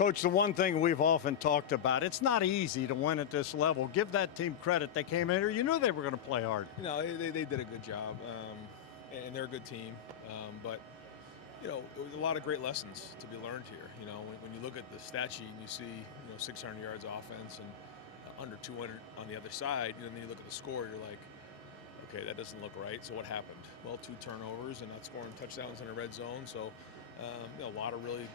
Coach, the one thing we've often talked about, it's not easy to win at this level. Give that team credit. They came in here, you knew they were going to play hard. They did a good job, and they're a good team. But it was a lot of great lessons to be learned here. When you look at the stat sheet and you see 600 yards offense and under 200 on the other side, and then you look at the score, you're like, okay, that doesn't look right. So what happened? Well, 2 turnovers and not scoring touchdowns in a red zone. So a lot of really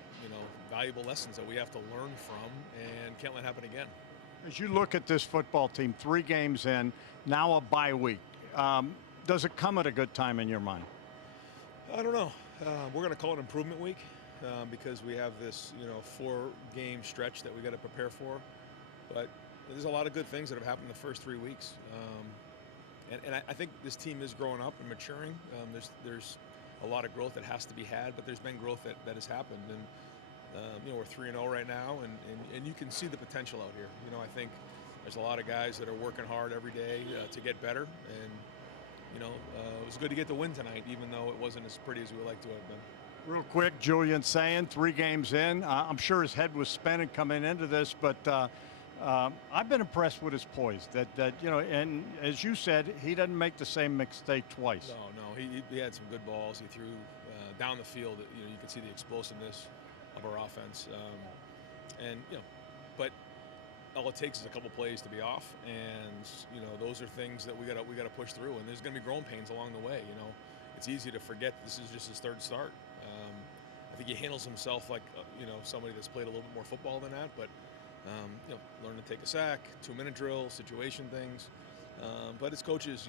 valuable lessons that we have to learn from and can't let happen again. As you look at this football team, 3 games in, now a bye week, does it come at a good time in your mind? I don't know. We're going to call it improvement week because we have this 4-game stretch that we got to prepare for. But there's a lot of good things that have happened in the first 3 weeks. And I think this team is growing up and maturing. There's a lot of growth that has to be had, but there's been growth that has happened. And we're 3-0 right now, and you can see the potential out here. I think there's a lot of guys that are working hard every day to get better. And it was good to get the win tonight, even though it wasn't as pretty as we would like to have been. Real quick, Julian saying 3 games in, I'm sure his head was spinning coming into this, but I've been impressed with his poise. And as you said, he doesn't make the same mistake twice. No, he had some good balls. He threw down the field. You can see the explosiveness of our offense, but all it takes is a couple plays to be off, and those are things that we got to push through. And there's going to be growing pains along the way. It's easy to forget this is just his 3rd start. I think he handles himself like somebody that's played a little bit more football than that, but. Learn to take a sack, 2-minute drill, situation things. But as coaches,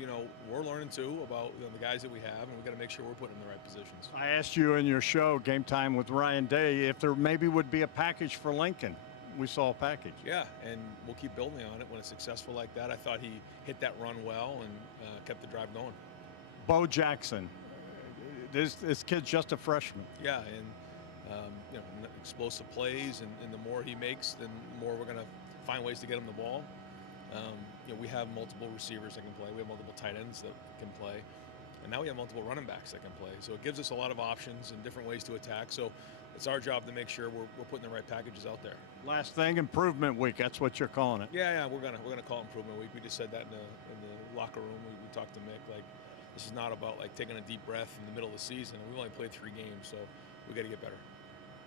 we're learning too about the guys that we have, and we got to make sure we're putting them in the right positions. I asked you in your show, Game Time with Ryan Day, if there maybe would be a package for Lincoln. We saw a package. Yeah, and we'll keep building on it when it's successful like that. I thought he hit that run well and kept the drive going. Bo Jackson, this kid's just a freshman. Yeah, and explosive plays, and the more he makes, then the more we're going to find ways to get him the ball. We have multiple receivers that can play. We have multiple tight ends that can play. And now we have multiple running backs that can play. So it gives us a lot of options and different ways to attack. So it's our job to make sure we're putting the right packages out there. Last thing, improvement week. That's what you're calling it. Yeah, we're gonna call it improvement week. We just said that in the locker room. We talked to Mick, like, this is not about like taking a deep breath in the middle of the season. We've only played 3 games, so we got to get better.